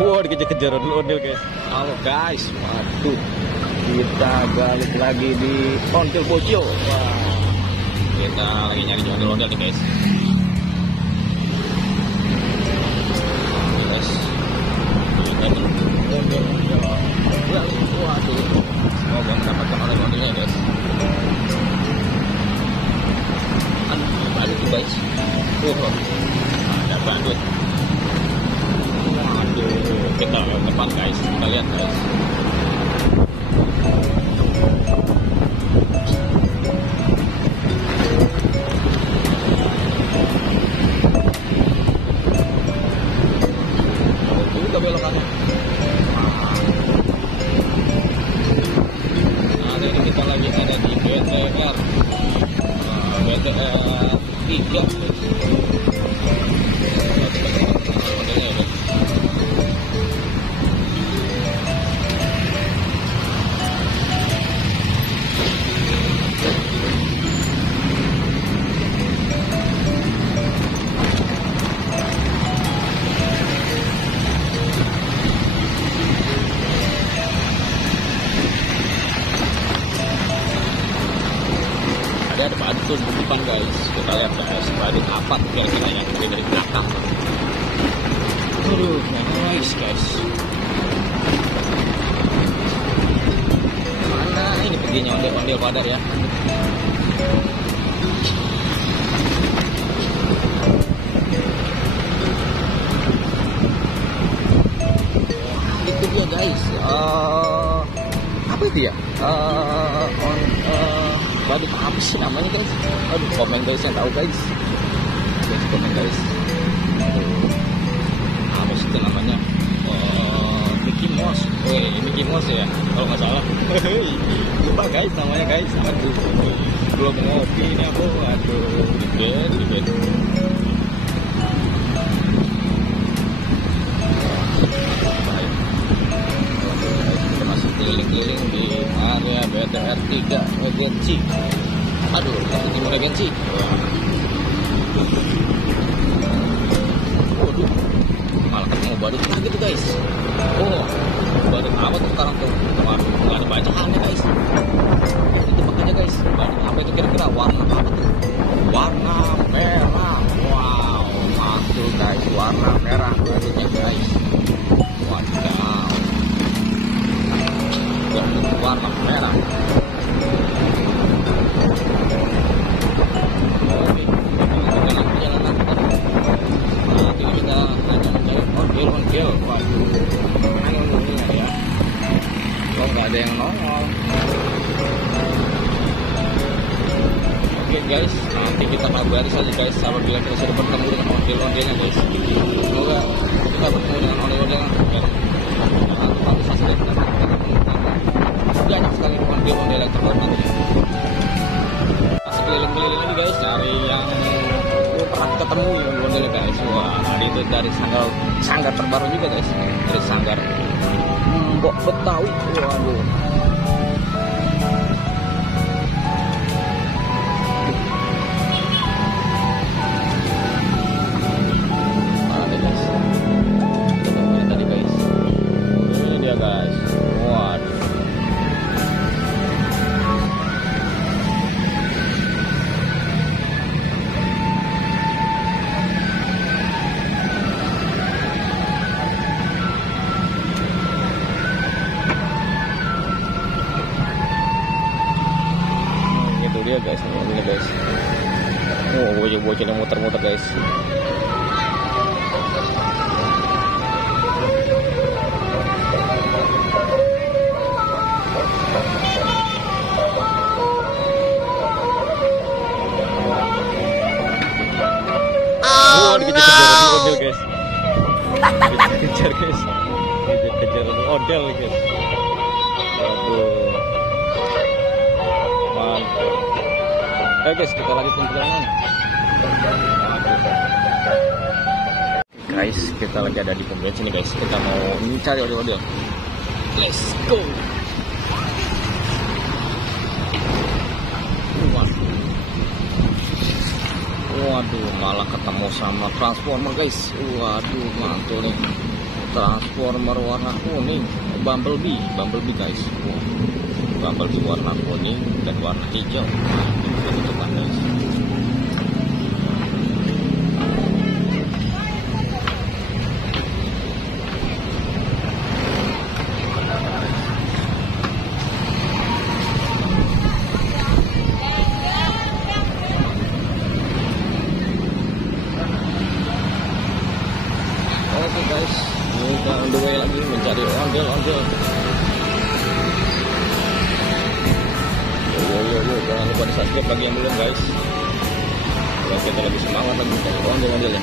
Wow, dikejar-kejar ondel guys. Halo guys, waduh, kita balik lagi di Ondel Bojo. Wah, kita lagi nyari ondel-ondel nih guys. Waduh, semoga mendapatkan ondel-ondelnya guys. Balik tuh guys. Ada bandut. Waduh, kita lihat depan guys, kita lihat guys. Kita belokannya. Nah, ini kita lagi ada di BTR 3. Ada badut tuh di depan guys, kita lihat guys, badut apa tuh kira-kira yang dari belakang. Aduh, nice guys. Mana ini perginya ondel-ondel padar ya? Itu dia guys. Apa itu ya? Badut apa sih namanya guys? Aduh, komen guys yang tahu guys. Komen guys. Apa sih itu namanya? Mickey Mouse. Mickey Mouse ya, kalau nggak salah. Lupa guys namanya guys. Aduh, belum ngopi ini aku. Aduh, dikit. Kita masih keliling-keliling di area BTR 3 Regency. Aduh, Timur Regency. Waduh, malah ketemu badut lagi tuh guys. Oh, badut apa tuh sekarang tuh? Waduh, nggak ada bacaannya guys. Itu tebak aja guys. Badut apa itu kira-kira? Warna apa tuh? Warna merah. Wow, mantul guys. Warna merah badutnya guys. Wadidaw. Warna merah. Oke, kita perjalanan nanti kita hanya mencari ondel-ondel. Waduh, mana ondel-ondelnya ya? Kok nggak ada yang nongol? Oke guys, nanti kita kabari saja guys apabila kita sudah bertemu dengan ondel-ondelnya guys. Semoga kita bertemu dengan ondel-ondelnya. Banyak sekali ondel-ondel yang terhormat ya. Masih keliling-keliling ini guys, cari yang pernah ketemu ondel-ondelnya guys. Wah, tadi itu dari sanggar terbaru juga guys, dari sanggar Mbok Betawi. Waduh, mana guys? Ketemunya tadi guys. Ini dia guys. Waduh. Dia guys, ini guys. Oh, bocah-bocah yang muter-muter guys. Oh, dikejar-kejar ondel guys. Dikejar guys. Dikejar ondel guys. Waduh. Mantap. Guys, kita lanjutkan perjalanan. Guys, kita lagi ada di pom bensin nih guys. Kita mau mencari ondel-ondel. Let's go. Waduh, malah ketemu sama transformer guys. Waduh, mantul nih. Transformer warna kuning, Bumblebee guys. Wow. Bumblebee warna kuning dan warna hijau. Nah, ini bentukan guys. Oke guys, ini kita on the way lagi mencari ondel-ondel. Yo, jangan lupa di subscribe bagi yang belum guys. Kalau kita lebih semangat lagi mencari ondel-ondel ya.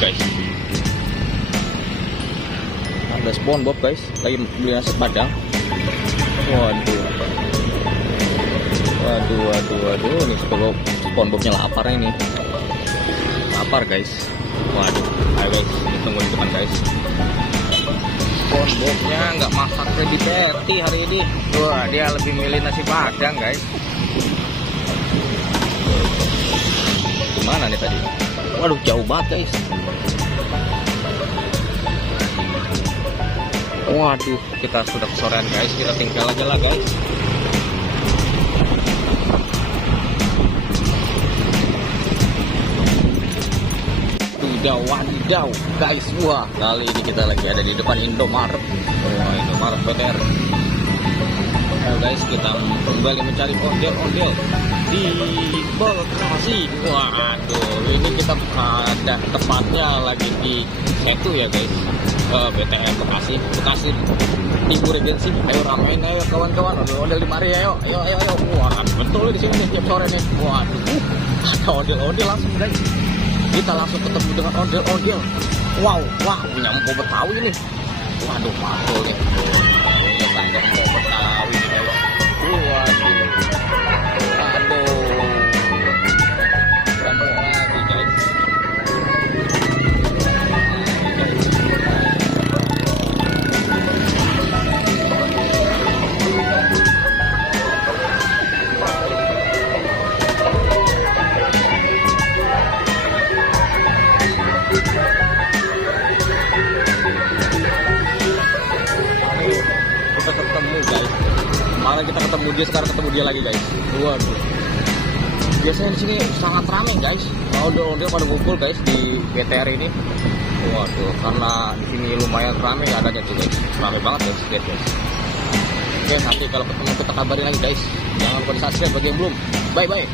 Guys, ada SpongeBob guys, lagi beli nasi padang. Waduh, nih SpongeBobnya lapar ini. Lapar guys. Waduh, ayo guys, tunggu di depan guys. SpongeBobnya nggak masak Krabby Patty hari ini. Wah, dia lebih milih nasi padang guys. Gimana nih tadi? Waduh, jauh banget guys. Waduh, kita sudah kesorean guys, kita tinggal aja lah guys. Wadidaw guys, wah kali ini kita lagi ada di depan Indomaret. Wah, Indomaret BTR. Nah guys, kita kembali mencari ondel-ondel di Bekasi. Waduh, ini kita ada tepatnya lagi di Setu ya guys. BTR Bekasi Timur Regensi. Ayo ramein, ayo kawan-kawan, ondel di mari, ayo. Wah, betul di sini nih tiap sore nih. Waduh, ada ondel-ondel langsung guys. Kita langsung ketemu dengan ondel-ondel. Wow, punya empok Betawi nih. Waduh, mantul nih. Ini tangga empok Betawi guys. Waduh. Ketemu lagi guys. Kita ketemu guys. Kemarin kita ketemu dia, sekarang ketemu dia lagi guys. Waduh. Biasanya di sini sangat ramai guys. Ondel-ondel pada ngumpul guys di BTR ini. Waduh, karena di sini lumayan ramai adanya tuh guys. Ramai banget guys. Oke, nanti kalau ketemu kita kabarin lagi guys. Jangan lupa di subscribe bagi yang belum. Bye.